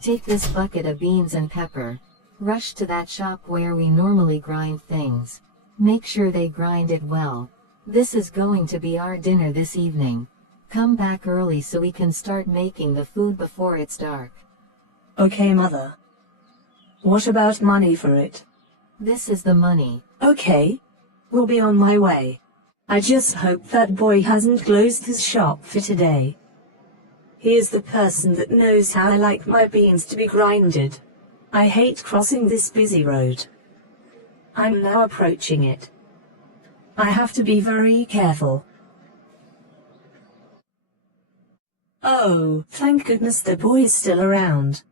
Take this bucket of beans and pepper. Rush to that shop where we normally grind things. Make sure they grind it well. This is going to be our dinner this evening. Come back early so we can start making the food before it's dark. Okay, Mother. What about money for it? This is the money. Okay. Will be on my way. I just hope that boy hasn't closed his shop for today. He is the person that knows how I like my beans to be grinded. I hate crossing this busy road. I'm now approaching it. I have to be very careful. Oh, thank goodness the boy is still around.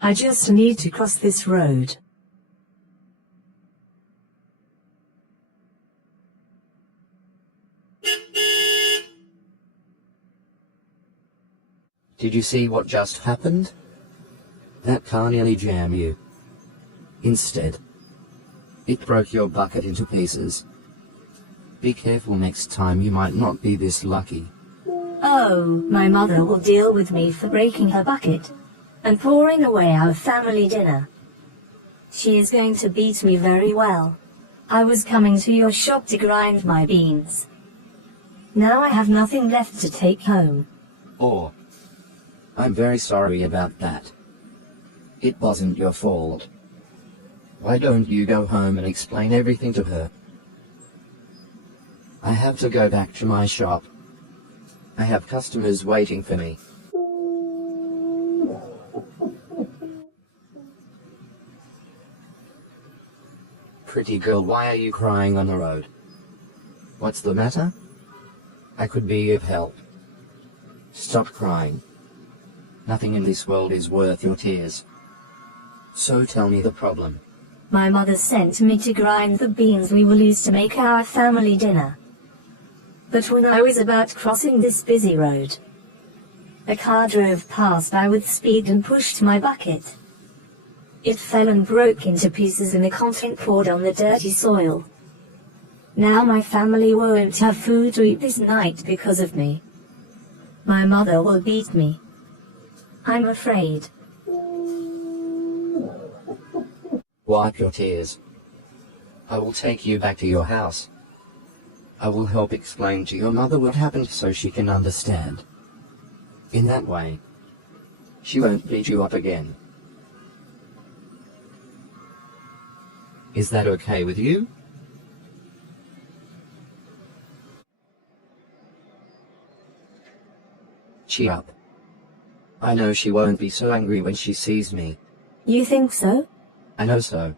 I just need to cross this road. Did you see what just happened? That car nearly jammed you. Instead, it broke your bucket into pieces. Be careful next time, you might not be this lucky. Oh, my mother will deal with me for breaking her bucket and pouring away our family dinner. She is going to beat me very well. I was coming to your shop to grind my beans. Now I have nothing left to take home. Or, I'm very sorry about that. It wasn't your fault. Why don't you go home and explain everything to her? I have to go back to my shop. I have customers waiting for me. Pretty girl, why are you crying on the road? What's the matter? I could be of help. Stop crying. Nothing in this world is worth your tears. So tell me the problem. My mother sent me to grind the beans we will use to make our family dinner. But when I was about crossing this busy road, a car drove past by with speed and pushed my bucket. It fell and broke into pieces and the content poured on the dirty soil. Now my family won't have food to eat this night because of me. My mother will beat me. I'm afraid. Wipe your tears. I will take you back to your house. I will help explain to your mother what happened so she can understand. In that way, she won't beat you up again. Is that okay with you? Cheer up. I know she won't be so angry when she sees me. You think so? I know so.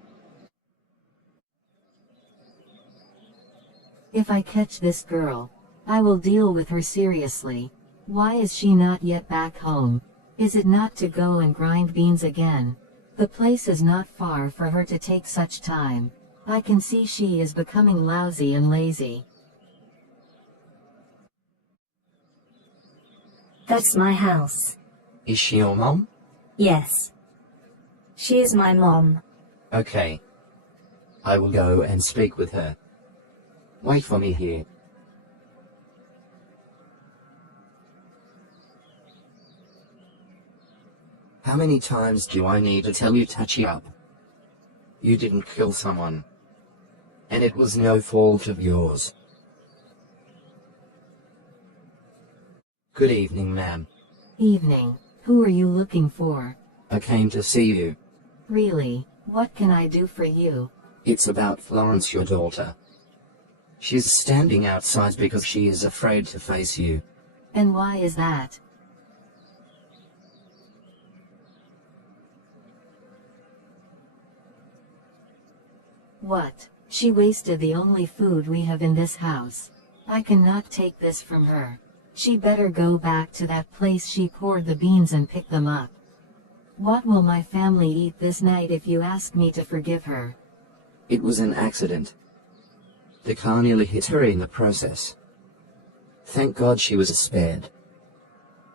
If I catch this girl, I will deal with her seriously. Why is she not yet back home? Is it not to go and grind beans again? The place is not far for her to take such time. I can see she is becoming lousy and lazy. That's my house. Is she your mom? Yes. She is my mom. Okay. I will go and speak with her. Wait for me here. How many times do I need to tell you to cheer up? You didn't kill someone. And it was no fault of yours. Good evening, ma'am. Evening. Who are you looking for? I came to see you. Really? What can I do for you? It's about Florence, your daughter. She's standing outside because she is afraid to face you. And why is that? What? She wasted the only food we have in this house. I cannot take this from her. She better go back to that place she poured the beans and pick them up. What will my family eat this night if you ask me to forgive her? It was an accident. The car nearly hit her in the process. Thank God she was spared.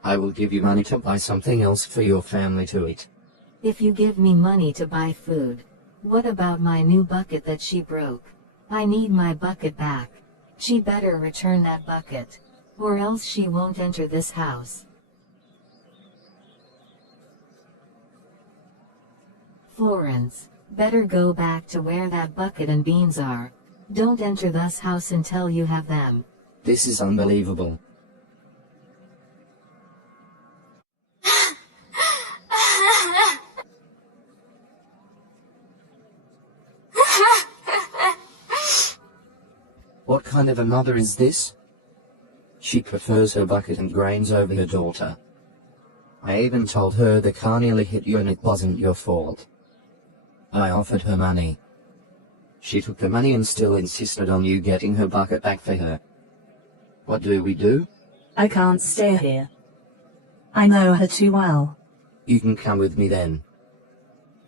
I will give you money to buy something else for your family to eat. If you give me money to buy food, what about my new bucket that she broke? I need my bucket back. She better return that bucket, or else she won't enter this house. Florence, better go back to where that bucket and beans are. Don't enter this house until you have them. This is unbelievable. What kind of a mother is this? She prefers her bucket and grains over her daughter. I even told her the car nearly hit you and it wasn't your fault. I offered her money. She took the money and still insisted on you getting her bucket back for her. What do we do? I can't stay here. I know her too well. You can come with me then.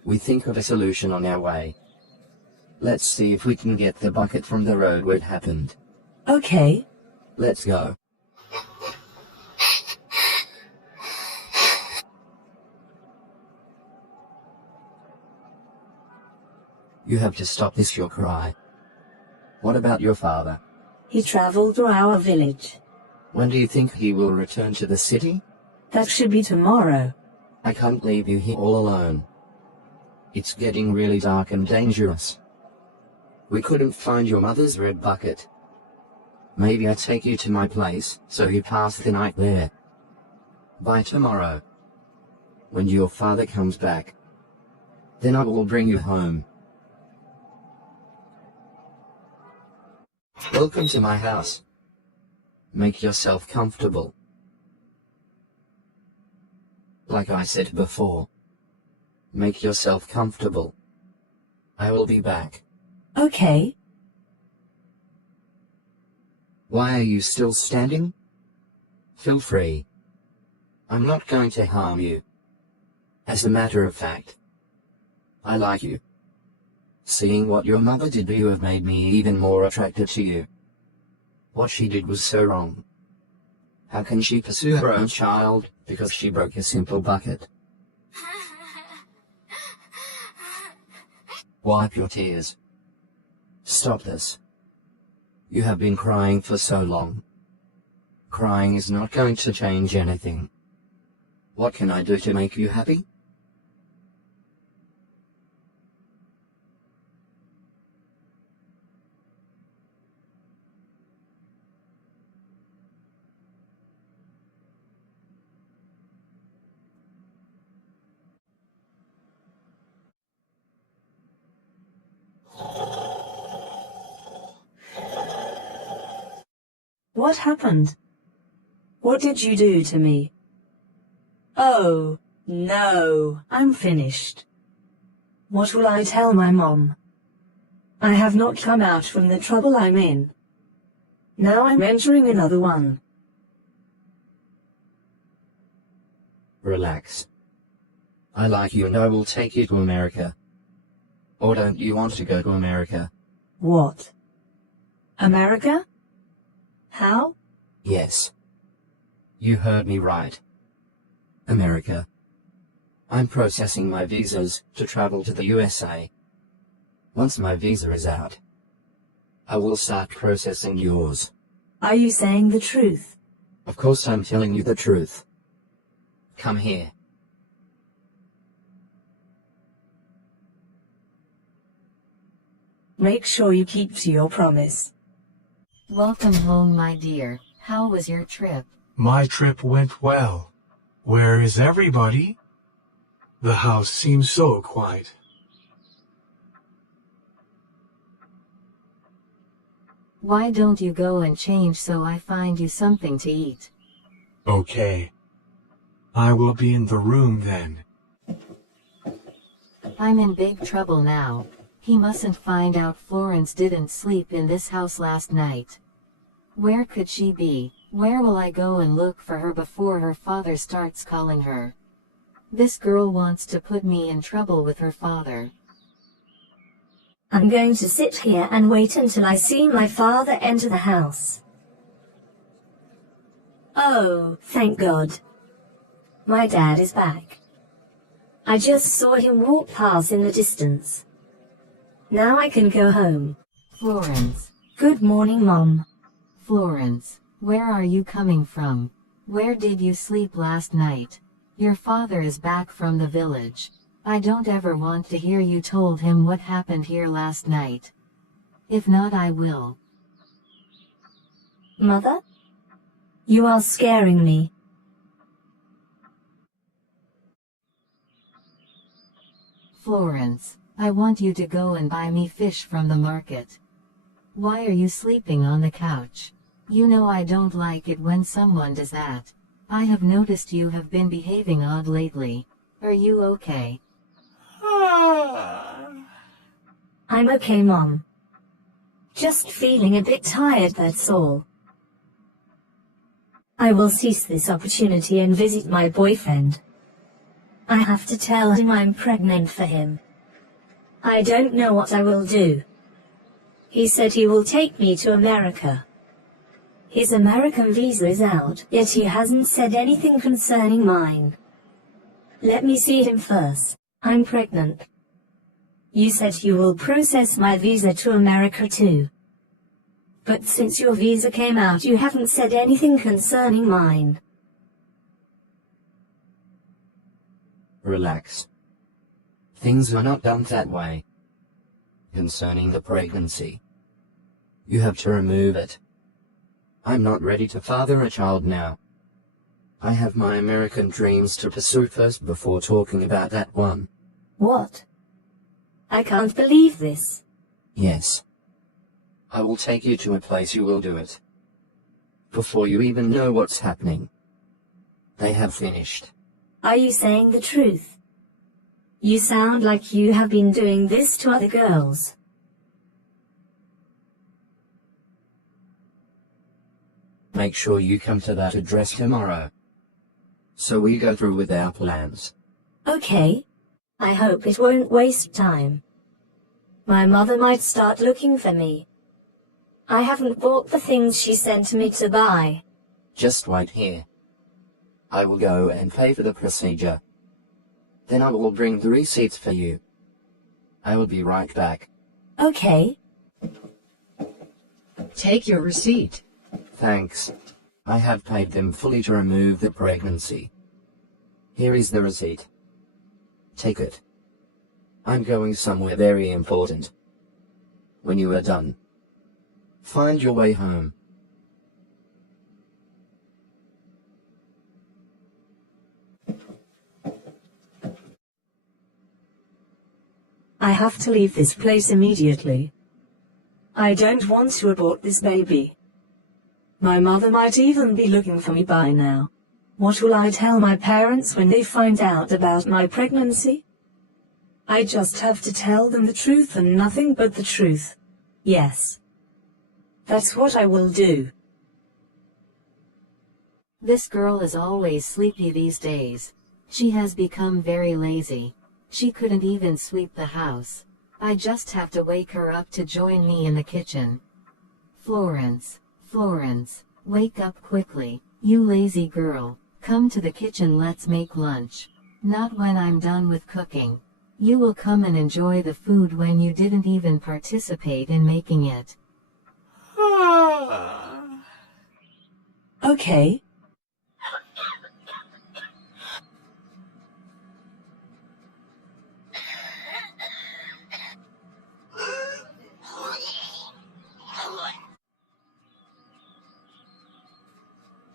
We think of a solution on our way. Let's see if we can get the bucket from the road where it happened. Okay. Let's go. You have to stop this, your cry. What about your father? He traveled to our village. When do you think he will return to the city? That should be tomorrow. I can't leave you here all alone. It's getting really dark and dangerous. We couldn't find your mother's red bucket. Maybe I take you to my place, so you pass the night there. By tomorrow, when your father comes back, then I will bring you home. Welcome to my house. Make yourself comfortable. Like I said before, make yourself comfortable. I will be back. Okay. Why are you still standing? Feel free. I'm not going to harm you. As a matter of fact, I like you. Seeing what your mother did to you have made me even more attracted to you. What she did was so wrong. How can she pursue her own child because she broke a simple bucket? Wipe your tears. Stop this. You have been crying for so long. Crying is not going to change anything. What can I do to make you happy? What happened? What did you do to me? Oh, no, I'm finished. What will I tell my mom? I have not come out from the trouble I'm in. Now I'm entering another one. Relax. I like you and I will take you to America. Or don't you want to go to America? What? America? How? Yes. You heard me right. America. I'm processing my visas to travel to the USA. Once my visa is out, I will start processing yours. Are you saying the truth? Of course I'm telling you the truth. Come here. Make sure you keep to your promise. Welcome home, my dear. How was your trip? My trip went well. Where is everybody? The house seems so quiet. Why don't you go and change so I find you something to eat? Okay. I will be in the room then. I'm in big trouble now. He mustn't find out Florence didn't sleep in this house last night. Where could she be? Where will I go and look for her before her father starts calling her? This girl wants to put me in trouble with her father. I'm going to sit here and wait until I see my father enter the house. Oh, thank God. My dad is back. I just saw him walk past in the distance. Now I can go home. Florence. Good morning, Mom. Florence, where are you coming from? Where did you sleep last night? Your father is back from the village. I don't ever want to hear you told him what happened here last night. If not, I will. Mother? You are scaring me. Florence, I want you to go and buy me fish from the market. Why are you sleeping on the couch? You know I don't like it when someone does that. I have noticed you have been behaving odd lately. Are you okay? I'm okay, Mom. Just feeling a bit tired, that's all. I will seize this opportunity and visit my boyfriend. I have to tell him I'm pregnant for him. I don't know what I will do. He said he will take me to America. His American visa is out, yet he hasn't said anything concerning mine. Let me see him first. I'm pregnant. You said you will process my visa to America too. But since your visa came out, you haven't said anything concerning mine. Relax. Things are not done that way. Concerning the pregnancy, you have to remove it. I'm not ready to father a child now. I have my American dreams to pursue first before talking about that one. What? I can't believe this. Yes. I will take you to a place you will do it. Before you even know what's happening. They have finished. Are you saying the truth? You sound like you have been doing this to other girls. Make sure you come to that address tomorrow. So we go through with our plans. Okay. I hope it won't waste time. My mother might start looking for me. I haven't bought the things she sent me to buy. Just wait here. I will go and pay for the procedure. Then I will bring the receipts for you. I will be right back. Okay. Take your receipt. Thanks. I have paid them fully to remove the pregnancy. Here is the receipt. Take it. I'm going somewhere very important. When you are done, find your way home. I have to leave this place immediately. I don't want to abort this baby. My mother might even be looking for me by now. What will I tell my parents when they find out about my pregnancy? I just have to tell them the truth and nothing but the truth. Yes. That's what I will do. This girl is always sleepy these days. She has become very lazy. She couldn't even sweep the house. I just have to wake her up to join me in the kitchen. Florence, wake up quickly, you lazy girl. Come to the kitchen, let's make lunch. Not when I'm done with cooking. You will come and enjoy the food when you didn't even participate in making it. Okay.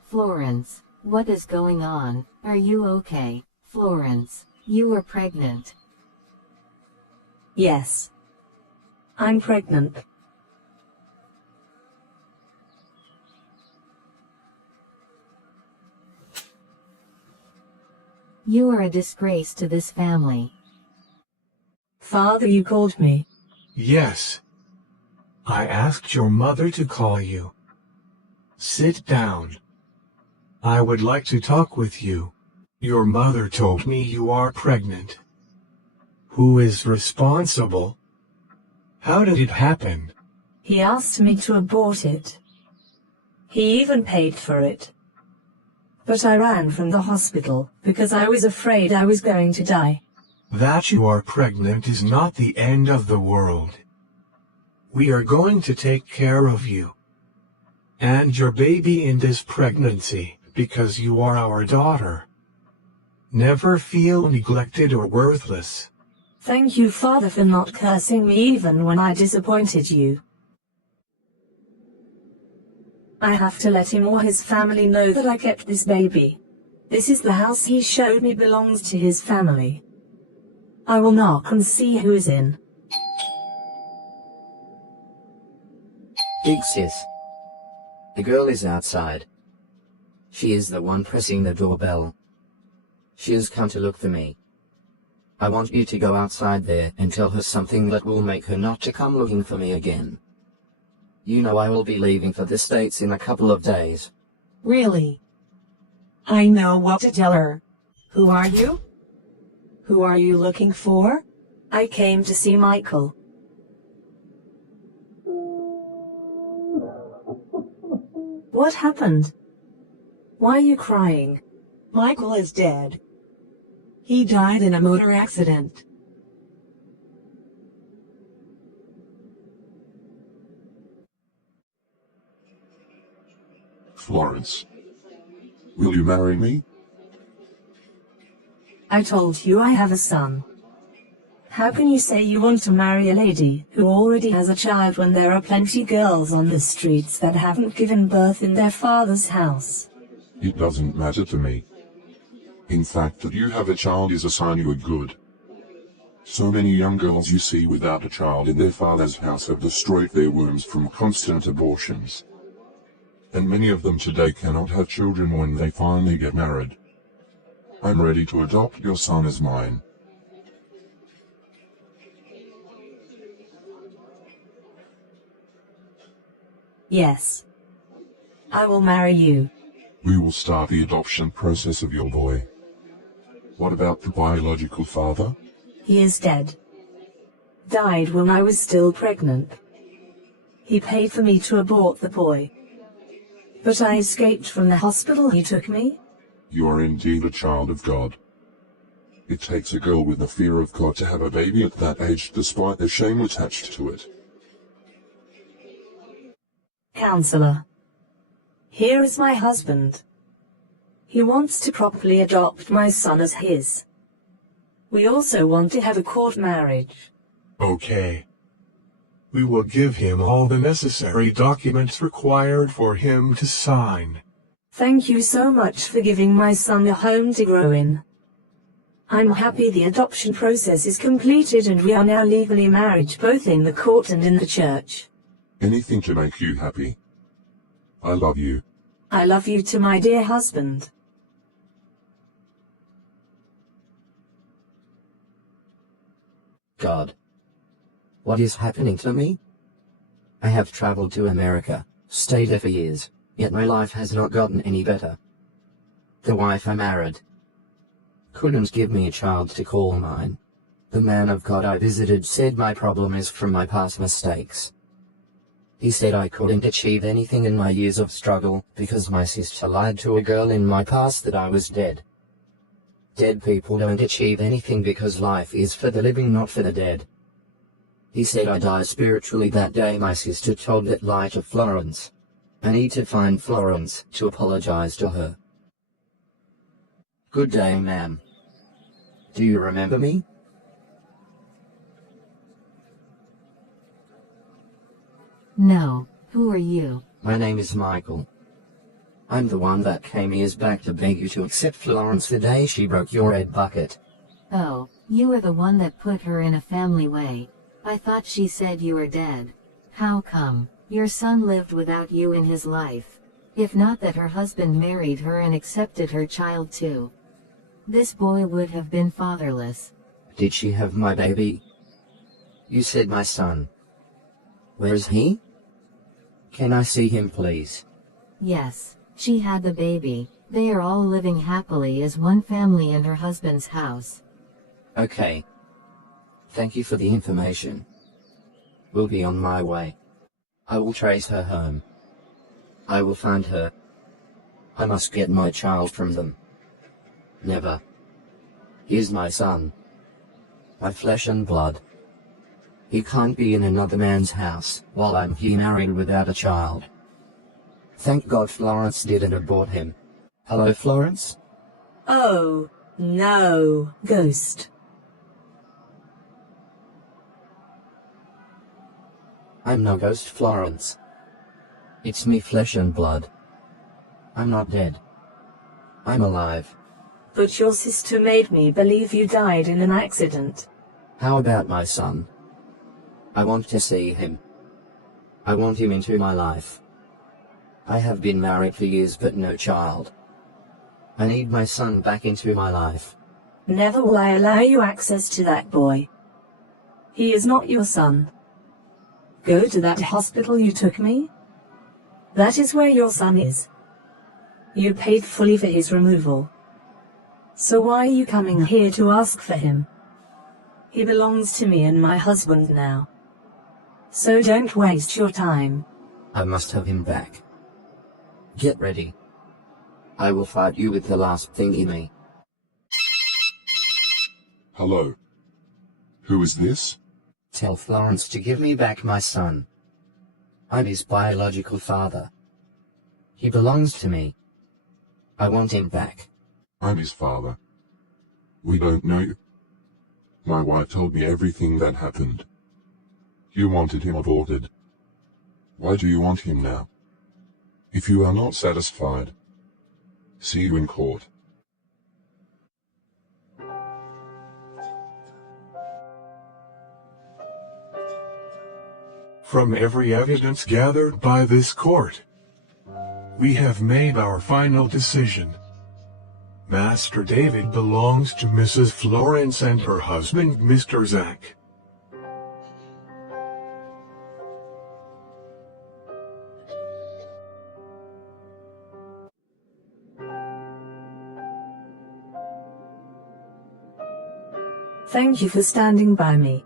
Florence, what is going on? Are you okay? Florence, you were pregnant. Yes. I'm pregnant. You are a disgrace to this family. Father, you called me. Yes. I asked your mother to call you. Sit down. I would like to talk with you. Your mother told me you are pregnant. Who is responsible? How did it happen? He asked me to abort it. He even paid for it. But I ran from the hospital because I was afraid I was going to die. That you are pregnant is not the end of the world. We are going to take care of you and your baby in this pregnancy because you are our daughter. Never feel neglected or worthless. Thank you, Father, for not cursing me even when I disappointed you. I have to let him or his family know that I kept this baby. This is the house he showed me belongs to his family. I will knock and see who is in. Big sis. The girl is outside. She is the one pressing the doorbell. She has come to look for me. I want you to go outside there and tell her something that will make her not to come looking for me again. You know I will be leaving for the States in a couple of days. Really? I know what to tell her. Who are you? Who are you looking for? I came to see Michael. What happened? Why are you crying? Michael is dead. He died in a motor accident. Florence, will you marry me? I told you I have a son. How can you say you want to marry a lady who already has a child when there are plenty girls on the streets that haven't given birth in their father's house? It doesn't matter to me. In fact, that you have a child is a sign you are good. So many young girls you see without a child in their father's house have destroyed their wombs from constant abortions. And many of them today cannot have children when they finally get married. I'm ready to adopt your son as mine. Yes. I will marry you. We will start the adoption process of your boy. What about the biological father? He is dead. Died when I was still pregnant. He paid for me to abort the boy. But I escaped from the hospital he took me. You are indeed a child of God. It takes a girl with the fear of God to have a baby at that age despite the shame attached to it. Counselor. Here is my husband. He wants to properly adopt my son as his. We also want to have a court marriage. Okay. We will give him all the necessary documents required for him to sign. Thank you so much for giving my son a home to grow in. I'm happy the adoption process is completed and we are now legally married both in the court and in the church. Anything to make you happy. I love you. I love you too, my dear husband. God. What is happening to me? I have traveled to America, stayed there for years, yet my life has not gotten any better. The wife I married couldn't give me a child to call mine. The man of God I visited said my problem is from my past mistakes. He said I couldn't achieve anything in my years of struggle because my sister lied to a girl in my past that I was dead. Dead people don't achieve anything because life is for the living, not for the dead. He said I died spiritually that day. My sister told that lie to Florence. I need to find Florence to apologize to her. Good day, ma'am. Do you remember me? No, who are you? My name is Michael. I'm the one that came years back to beg you to accept Florence the day she broke your red bucket. Oh, you are the one that put her in a family way. I thought she said you were dead. How come? Your son lived without you in his life. If not that her husband married her and accepted her child too. This boy would have been fatherless. Did she have my baby? You said my son. Where is he? Can I see him, please? Yes, she had the baby. They are all living happily as one family in her husband's house. Okay. Thank you for the information. We'll be on my way. I will trace her home. I will find her. I must get my child from them. Never. He is my son. My flesh and blood. He can't be in another man's house while I'm here married without a child. Thank God Florence didn't abort him. Hello, Florence? Oh, No, ghost. I'm no ghost, Florence. It's me, flesh and blood. I'm not dead. I'm alive. But your sister made me believe you died in an accident. How about my son? I want to see him. I want him into my life. I have been married for years but no child. I need my son back into my life. Never will I allow you access to that boy. He is not your son. Go to that hospital you took me. That is where your son is. You paid fully for his removal. So why are you coming here to ask for him? He belongs to me and my husband now. So don't waste your time. I must have him back. Get ready. I will fight you with the last thing in me. Hello. Who is this? Tell Florence to give me back my son. I'm his biological father. He belongs to me. I want him back. I'm his father. We don't know you. My wife told me everything that happened. You wanted him aborted. Why do you want him now? If you are not satisfied, see you in court. From every evidence gathered by this court, we have made our final decision. Master David belongs to Mrs. Florence and her husband, Mr. Zach. Thank you for standing by me.